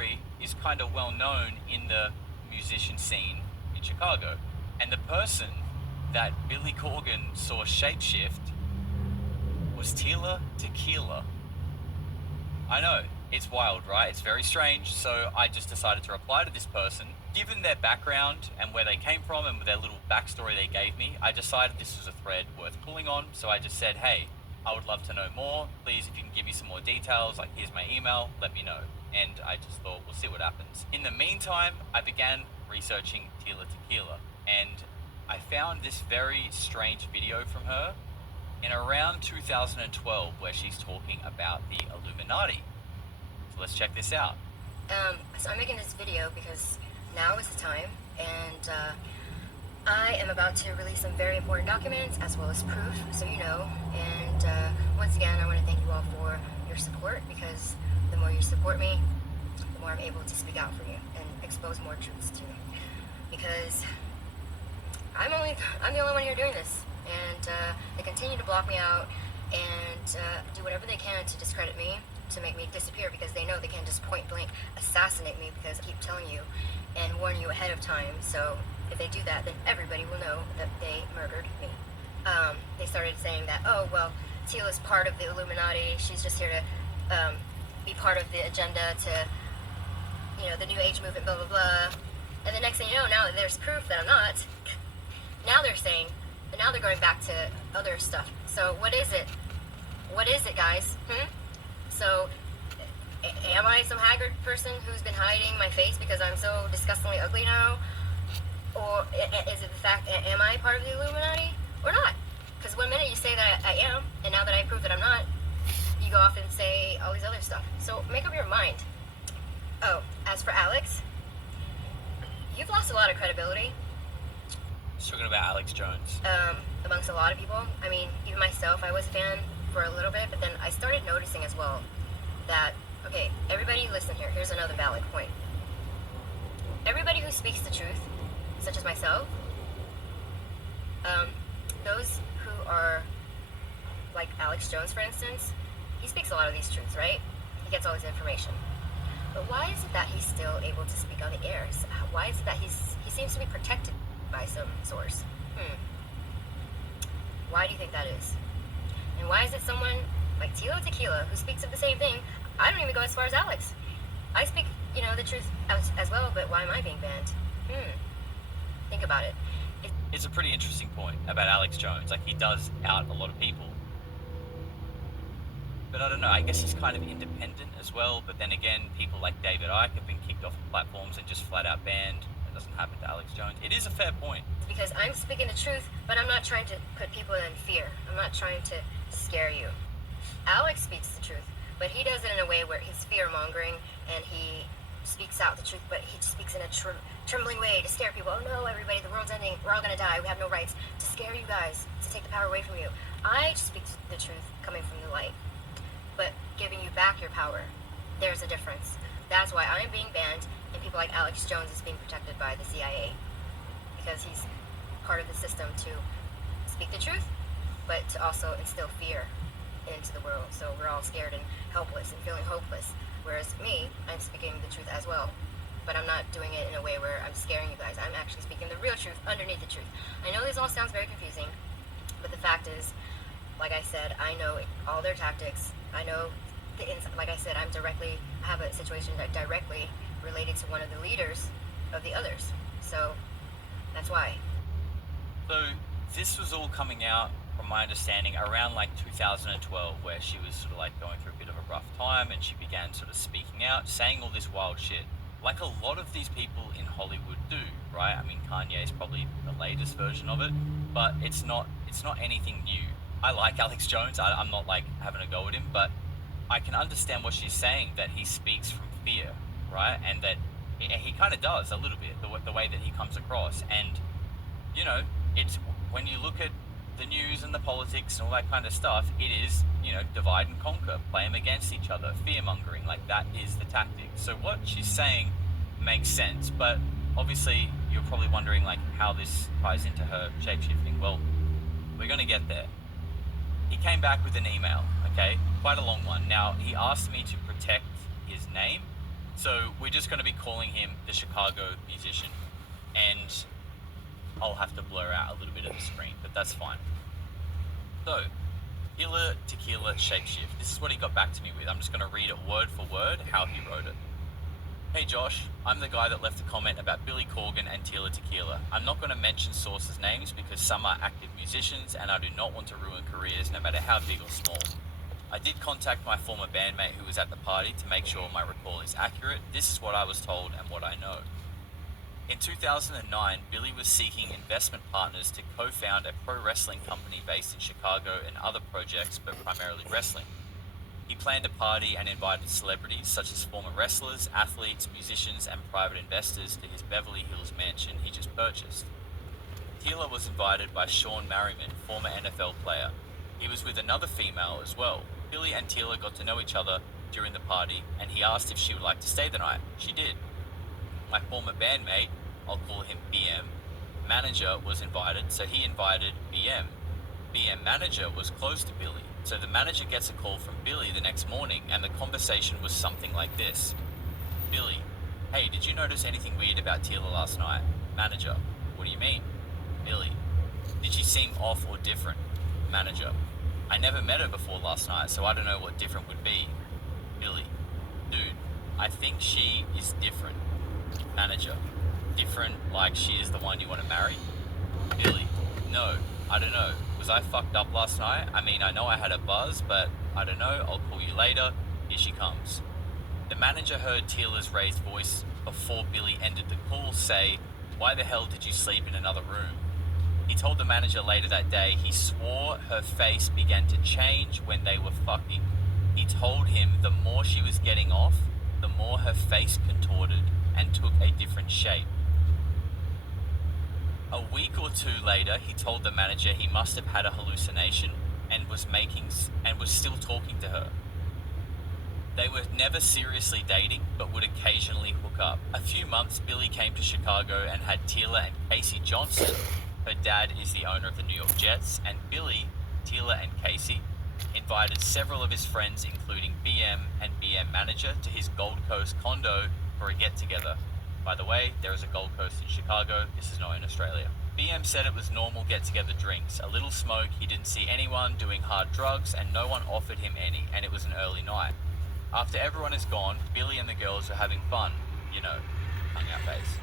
story is kind of well known in the musician scene in Chicago. And the person that Billy Corgan saw shapeshift was Tila Tequila. I know, it's wild, right? It's very strange. So I just decided to reply to this person. Given their background and where they came from and their little backstory they gave me, I decided this was a thread worth pulling on. So I just said, hey, I would love to know more. Please, if you can give me some more details, like here's my email, let me know. And I just thought, we'll see what happens. In the meantime, I began researching Tila Tequila, and I found this very strange video from her in around 2012 where she's talking about the Illuminati. So let's check this out. So I'm making this video because now is the time, and I am about to release some very important documents as well as proof, so you know. And once again, I want to thank you all for your support, because the more you support me, the more I'm able to speak out for you and expose more truths to you. Because I'm the only one here doing this, and they continue to block me out and do whatever they can to discredit me, to make me disappear, because they know they can just point blank assassinate me, because I keep telling you and warn you ahead of time. So if they do that, then everybody will know that they murdered me. They started saying that, oh, well, Tila's part of the Illuminati. She's just here to be part of the agenda to, the New Age movement, blah, blah, blah. And the next thing you know, now that there's proof that I'm not, now they're saying, and now they're going back to other stuff. So what is it? What is it, guys? So, am I some haggard person who's been hiding my face because I'm so disgustingly ugly now? Or is it the fact, am I part of the Illuminati or not? Because one minute you say that I am, and now that I prove that I'm not, you go off and say all these other stuff. So make up your mind. Oh, as for Alex, you've lost a lot of credibility. Talking about Alex Jones. Amongst a lot of people. I mean, even myself, I was a fan for a little bit, but then I started noticing as well that, okay, everybody listen here, here's another valid point. Everybody who speaks the truth, such as myself, those who are like Alex Jones, for instance, he speaks a lot of these truths, right? He gets all this information. But why is it that he's still able to speak on the air? Why is it that he seems to be protected by some source? Why do you think that is? And why is it someone like Tila Tequila, who speaks of the same thing? I don't even go as far as Alex. I speak, the truth as well, but why am I being banned? Think about it. It's a pretty interesting point about Alex Jones. Like, he does out a lot of people. But I don't know, I guess he's kind of independent as well. But then again, people like David Icke have been kicked off of platforms and just flat out banned. That doesn't happen to Alex Jones. It is a fair point. Because I'm speaking the truth, but I'm not trying to put people in fear. I'm not trying to scare you. Alex speaks the truth, but he does it in a way where he's fear-mongering, and he speaks out the truth, but he speaks in a trembling way to scare people. Oh no, everybody, the world's ending. We're all going to die. We have no rights. To scare you guys, to take the power away from you. I speak the truth coming from the light, but giving you back your power. There's a difference. That's why I'm being banned, and people like Alex Jones is being protected by the CIA, because he's part of the system to speak the truth, but to also instill fear into the world. So we're all scared and helpless and feeling hopeless. Whereas me, I'm speaking the truth as well, but I'm not doing it in a way where I'm scaring you guys. I'm actually speaking the real truth underneath the truth. I know this all sounds very confusing, but the fact is, like I said, I know all their tactics. I know like I said, I have a situation that directly related to one of the leaders of the others. So that's why. So this was all coming out, from my understanding, around like 2012, where she was sort of like going through a bit of a rough time, and she began sort of speaking out, saying all this wild shit, like a lot of these people in Hollywood do, right? I mean, Kanye is probably the latest version of it, but it's not anything new. I like Alex Jones. I'm not like having a go at him, but I can understand what she's saying, that he speaks from fear, right? And that he kind of does a little bit, the way that he comes across. And it's when you look at the news and the politics and all that kind of stuff, it is, divide and conquer, play them against each other, fear-mongering, like that is the tactic. So what she's saying makes sense, but obviously you're probably wondering like how this ties into her shapeshifting. Well, we're going to get there. He came back with an email, okay? Quite a long one. Now, he asked me to protect his name So we're just going to be calling him the Chicago musician, and I'll have to blur out a little bit of the screen, but that's fine. So, Tila Tequila Shapeshift. This is what he got back to me with. I'm just going to read it word for word how he wrote it. Hey Josh, I'm the guy that left a comment about Billy Corgan and Tila Tequila. I'm not going to mention sources' names because some are active musicians and I do not want to ruin careers no matter how big or small. I did contact my former bandmate who was at the party to make sure my recall is accurate. This is what I was told and what I know. In 2009, Billy was seeking investment partners to co-found a pro wrestling company based in Chicago and other projects, but primarily wrestling. He planned a party and invited celebrities such as former wrestlers, athletes, musicians, and private investors to his Beverly Hills mansion he just purchased. Tila was invited by Sean Merriman, former NFL player. He was with another female as well. Billy and Tila got to know each other during the party, and he asked if she would like to stay the night. She did. My former bandmate, I'll call him BM, manager was invited, so he invited BM. BM manager was close to Billy, so the manager gets a call from Billy the next morning, and the conversation was something like this. Billy, hey, did you notice anything weird about Tila last night? Manager, what do you mean? Billy, did she seem off or different? Manager, I never met her before last night, so I don't know what different would be. Billy, dude, I think she is different. Manager, different like she is the one you want to marry? Billy, no, I don't know. Was I fucked up last night? I mean, I know I had a buzz, but I don't know. I'll call you later. Here she comes. The manager heard Tila's raised voice before Billy ended the call say, why the hell did you sleep in another room? He told the manager later that day he swore her face began to change when they were fucking. He told him the more she was getting off, the more her face contorted and took a different shape. A week or two later, he told the manager he must have had a hallucination and was still talking to her. They were never seriously dating, but would occasionally hook up. A few months, Billy came to Chicago and had Tila and Casey Johnson. Her dad is the owner of the New York Jets, and Billy, Tila, and Casey invited several of his friends, including BM and BM manager, to his Gold Coast condo for a get-together. By the way, there is a Gold Coast in Chicago. This is not in Australia. BM said it was normal get-together drinks, a little smoke, he didn't see anyone doing hard drugs, and no one offered him any, and it was an early night. After everyone is gone, Billy and the girls are having fun. You know, hung out face.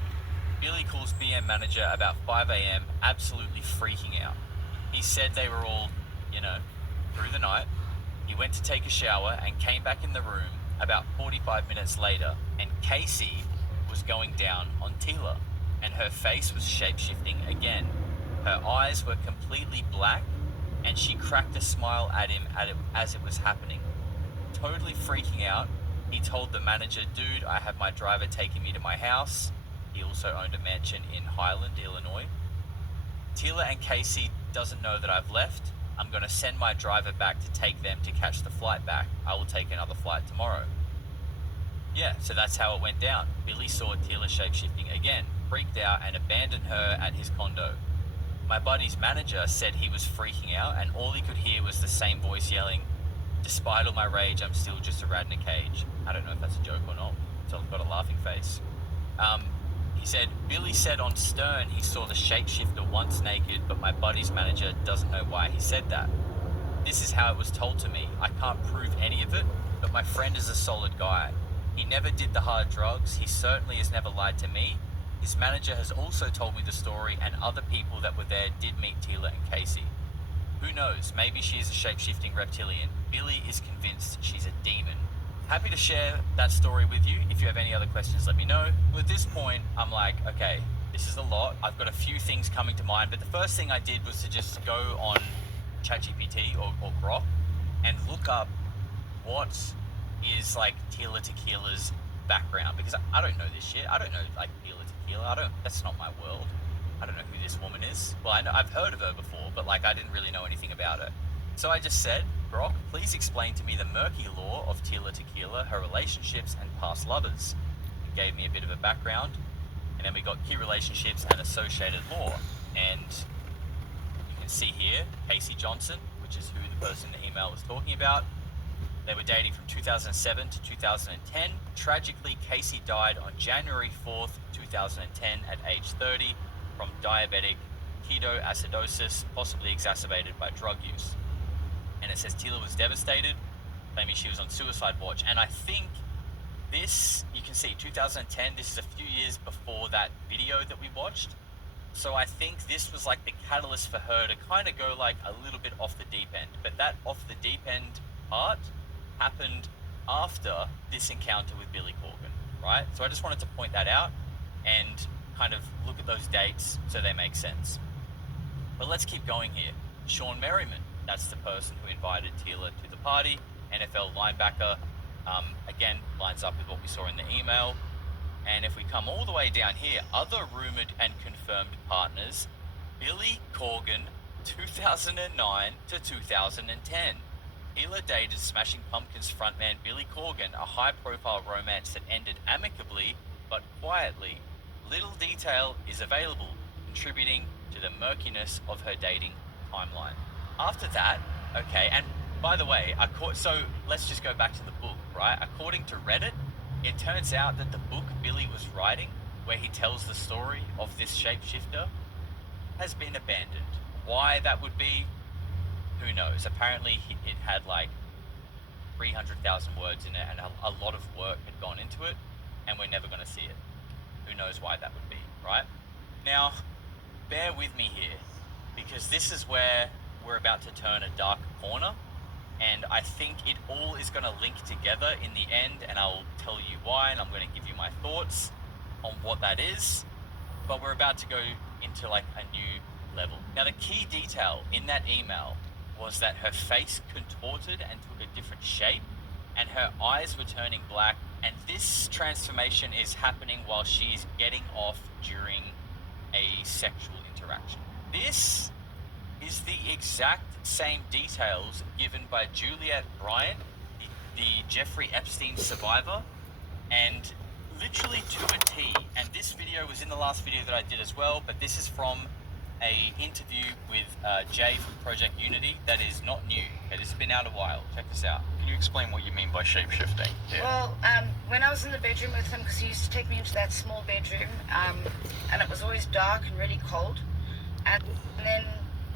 Billy calls BM manager about 5 a.m., absolutely freaking out. He said they were all, through the night. He went to take a shower and came back in the room about 45 minutes later, and Casey was going down on Tila, and her face was shape-shifting again. Her eyes were completely black, and she cracked a smile at him as it was happening. Totally freaking out, he told the manager, dude, I have my driver taking me to my house. He also owned a mansion in Highland, Illinois. Tila and Casey doesn't know that I've left. I'm going to send my driver back to take them to catch the flight back. I will take another flight tomorrow. Yeah, so that's how it went down. Billy saw Tila shape-shifting again, freaked out, and abandoned her at his condo. My buddy's manager said he was freaking out, and all he could hear was the same voice yelling, despite all my rage, I'm still just a rat in a cage. I don't know if that's a joke or not, so I've got a laughing face. He said, Billy said on Stern he saw the shapeshifter once naked, but my buddy's manager doesn't know why he said that. This is how it was told to me. I can't prove any of it, but my friend is a solid guy. He never did the hard drugs. He certainly has never lied to me. His manager has also told me the story, and other people that were there did meet Tila and Casey. Who knows? Maybe she is a shape-shifting reptilian. Billy is convinced she's a demon. Happy to share that story with you. If you have any other questions, let me know. Well, at this point, I'm like, okay, this is a lot. I've got a few things coming to mind, but the first thing I did was to just go on ChatGPT or Grok and look up what is like Tila Tequila's background, because I don't know this shit. I don't know like Tila Tequila. That's not my world. I don't know who this woman is. Well, I've heard of her before, but like I didn't really know anything about her. So I just said, Grok, please explain to me the murky lore of Tila Tequila, her relationships and past lovers. It gave me a bit of a background, and then we got key relationships and associated lore. And you can see here, Casey Johnson, which is who the person in the email was talking about. They were dating from 2007 to 2010. Tragically, Casey died on January 4th, 2010 at age 30 from diabetic ketoacidosis, possibly exacerbated by drug use. And it says Tila was devastated, claiming she was on suicide watch. And I think this, you can see 2010, this is a few years before that video that we watched. So I think this was like the catalyst for her to kind of go like a little bit off the deep end. But that off the deep end part happened after this encounter with Billy Corgan, right? So I just wanted to point that out and kind of look at those dates so they make sense. But let's keep going here. Sean Merriman, that's the person who invited Tila to the party, NFL linebacker. Again, lines up with what we saw in the email. And if we come all the way down here, other rumored and confirmed partners, Billy Corgan, 2009 to 2010. Tila dated Smashing Pumpkins frontman Billy Corgan, a high-profile romance that ended amicably but quietly. Little detail is available, contributing to the murkiness of her dating timeline. After that, okay, and by the way, so let's just go back to the book, right? According to Reddit, it turns out that the book Billy was writing, where he tells the story of this shapeshifter, has been abandoned. Why that would be, who knows? Apparently it had like 300,000 words in it and a lot of work had gone into it, and we're never going to see it. Who knows why that would be, right? Now, bear with me here, because this is where we're about to turn a dark corner, and I think it all is going to link together in the end, and I'll tell you why, and I'm going to give you my thoughts on what that is, but we're about to go into like a new level. Now, the key detail in that email was that her face contorted and took a different shape, and her eyes were turning black, and this transformation is happening while she's getting off during a sexual interaction. This is the exact same details given by Juliet Bryant, the Jeffrey Epstein survivor, and literally to a T. And this video was in the last video that I did as well, but this is from a interview with Jay from Project Unity that is not new. It has been out a while. Check this out. Can you explain what you mean by shape-shifting? Yeah. Well, when I was in the bedroom with him, because he used to take me into that small bedroom, and it was always dark and really cold, and then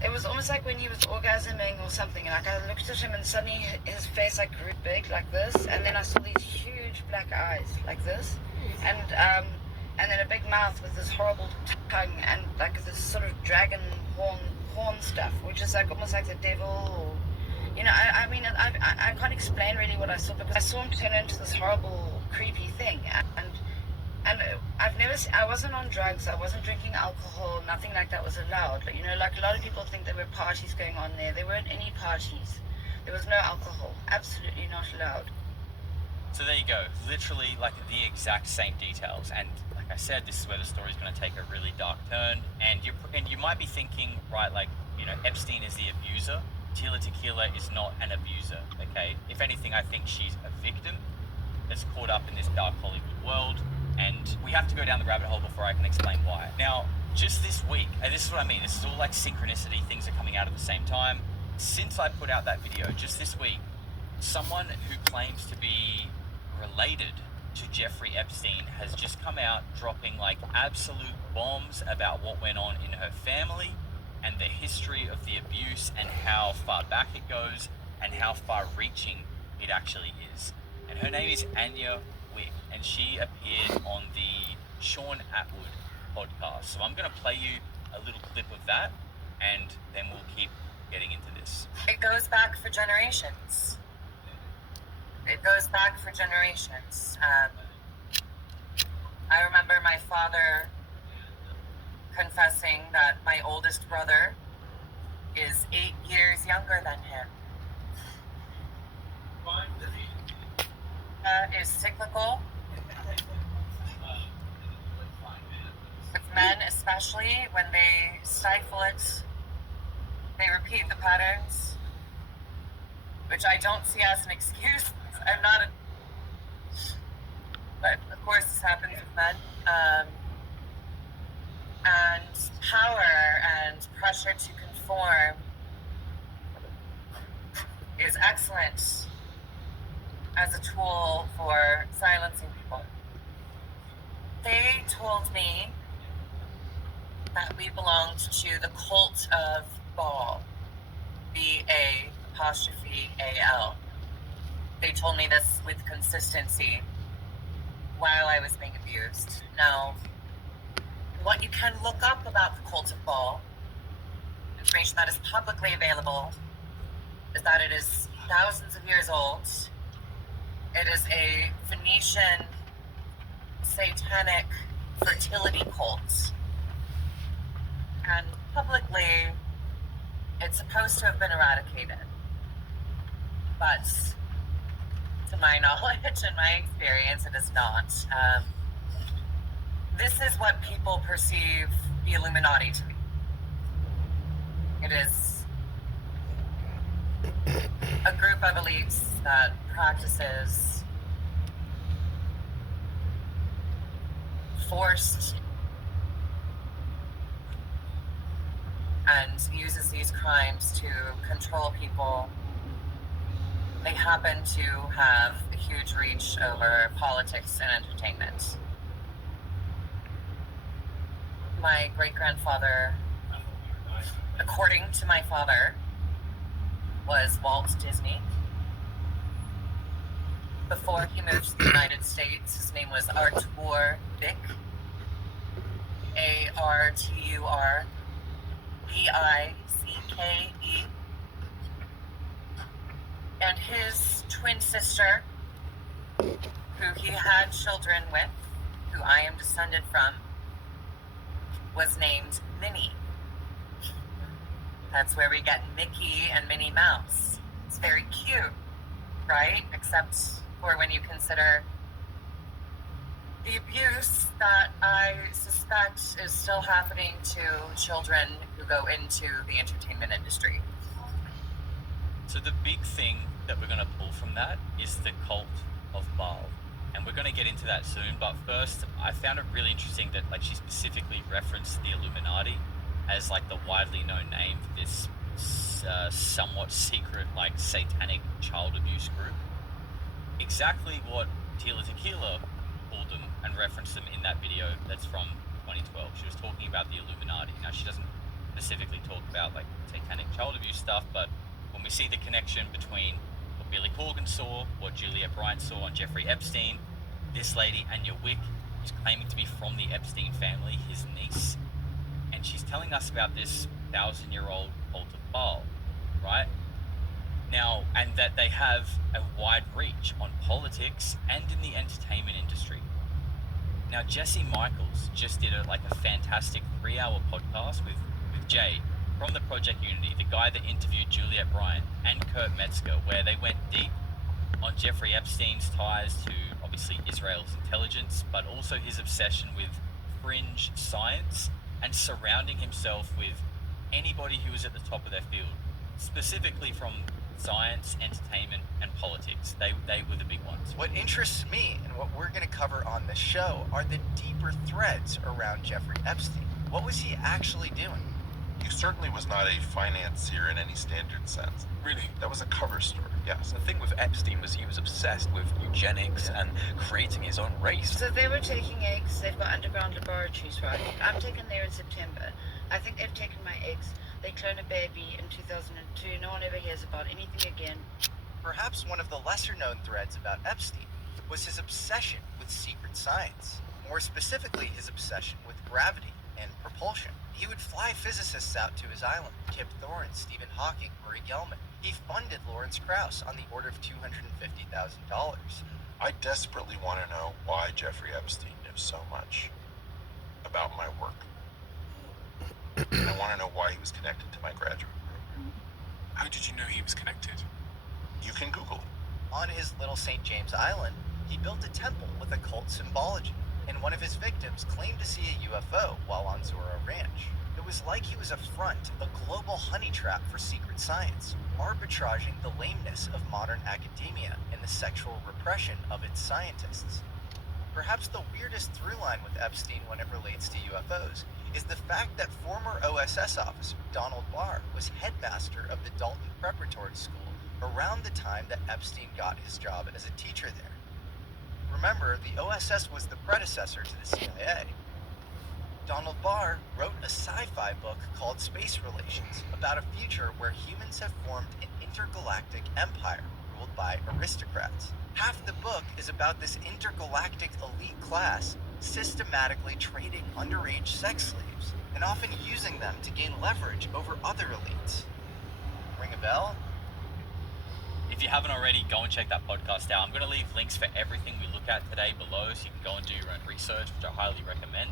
it was almost like when he was orgasming or something. Like I looked at him and suddenly his face like grew big like this, and then I saw these huge black eyes like this, and then a big mouth with this horrible tongue and like this sort of dragon horn stuff, which is like almost like the devil, or I mean I can't explain really what I saw, because I saw him turn into this horrible creepy thing, and I wasn't on drugs, I wasn't drinking alcohol, nothing like that was allowed. Like, like a lot of people think there were parties going on there. There weren't any parties. There was no alcohol. Absolutely not allowed. So there you go. Literally like the exact same details. And like I said, this is where the story's going to take a really dark turn. And you might be thinking, right, like, Epstein is the abuser. Tila Tequila is not an abuser, okay? If anything, I think she's a victim that's caught up in this dark Hollywood world. And we have to go down the rabbit hole before I can explain why. Now, just this week, and this is what I mean, this is all like synchronicity, things are coming out at the same time. Since I put out that video, just this week, someone who claims to be related to Jeffrey Epstein has just come out dropping like absolute bombs about what went on in her family and the history of the abuse and how far back it goes and how far reaching it actually is. And her name is Anya Wick, and she appeared on the Sean Atwood podcast. So I'm going to play you a little clip of that, and then we'll keep getting into this. It goes back for generations. It goes back for generations. I remember my father confessing that my oldest brother is 8 years younger than him. Is cyclical. With men, especially, when they stifle it, they repeat the patterns, which I don't see as an excuse. I'm not but of course this happens with men. And power and pressure to conform is excellent as a tool for silencing people. They told me that we belonged to the cult of Baal, B-A''A''L. They told me this with consistency while I was being abused. Now, what you can look up about the cult of Baal, information that is publicly available, is that it is thousands of years old. It is a Phoenician satanic fertility cult. And publicly, it's supposed to have been eradicated. But to my knowledge and my experience, it is not. This is what people perceive the Illuminati to be. It is a group of elites that practices forced and uses these crimes to control people. They happen to have a huge reach over politics and entertainment. My great-grandfather, according to my father, was Walt Disney. Before he moved to the United States, his name was Artur Bick. ArturbickE. And his twin sister, who he had children with, who I am descended from, was named Minnie. That's where we get Mickey and Minnie Mouse. It's very cute, right? Except for when you consider the abuse that I suspect is still happening to children who go into the entertainment industry. So the big thing that we're going to pull from that is the cult of Baal. And we're going to get into that soon, but first, I found it really interesting that like she specifically referenced the Illuminati as like the widely known name for this somewhat secret like satanic child abuse group. Exactly what Tila Tequila called them and referenced them in that video that's from 2012. She was talking about the Illuminati. Now she doesn't specifically talk about like satanic child abuse stuff, but when we see the connection between what Billy Corgan saw, what Juliet Bryant saw on Jeffrey Epstein, this lady, Anya Wick, who's claiming to be from the Epstein family, his niece, and she's telling us about this 1,000-year-old cult of Baal, right? Now, and that they have a wide reach on politics and in the entertainment industry. Now, Jesse Michaels just did a fantastic 3-hour podcast with Jay from the Project Unity, the guy that interviewed Juliet Bryant and Kurt Metzger, where they went deep on Jeffrey Epstein's ties to obviously Israel's intelligence, but also his obsession with fringe science and surrounding himself with anybody who was at the top of their field, specifically from science, entertainment, and politics. They were the big ones. What interests me and what we're going to cover on the show are the deeper threads around Jeffrey Epstein. What was he actually doing? He certainly was not a financier in any standard sense. Really? That was a cover story, yes. The thing with Epstein was he was obsessed with eugenics and creating his own race. So they were taking eggs. They've got underground laboratories, right? I'm taking there in September. I think they've taken my eggs. They cloned a baby in 2002. No one ever hears about anything again. Perhaps one of the lesser-known threads about Epstein was his obsession with secret science. More specifically, his obsession with gravity and propulsion. He would fly physicists out to his island, Kip Thorne, Stephen Hawking, Uri Gelman. He funded Lawrence Krauss on the order of $250,000. I desperately want to know why Jeffrey Epstein knew so much about my work. And I want to know why he was connected to my graduate program. How did you know he was connected? You can Google it. On his little St. James Island, he built a temple with occult symbology, and one of his victims claimed to see a UFO while on Zorro Ranch. It was like he was a front, a global honey trap for secret science, arbitraging the lameness of modern academia and the sexual repression of its scientists. Perhaps the weirdest through line with Epstein when it relates to UFOs is the fact that former OSS officer Donald Barr was headmaster of the Dalton Preparatory School around the time that Epstein got his job as a teacher there. Remember, the OSS was the predecessor to the CIA. Donald Barr wrote a sci-fi book called Space Relations about a future where humans have formed an intergalactic empire ruled by aristocrats. Half the book is about this intergalactic elite class systematically trading underage sex slaves and often using them to gain leverage over other elites. Ring a bell? If you haven't already, go and check that podcast out. I'm going to leave links for everything we look at today below so you can go and do your own research, which I highly recommend.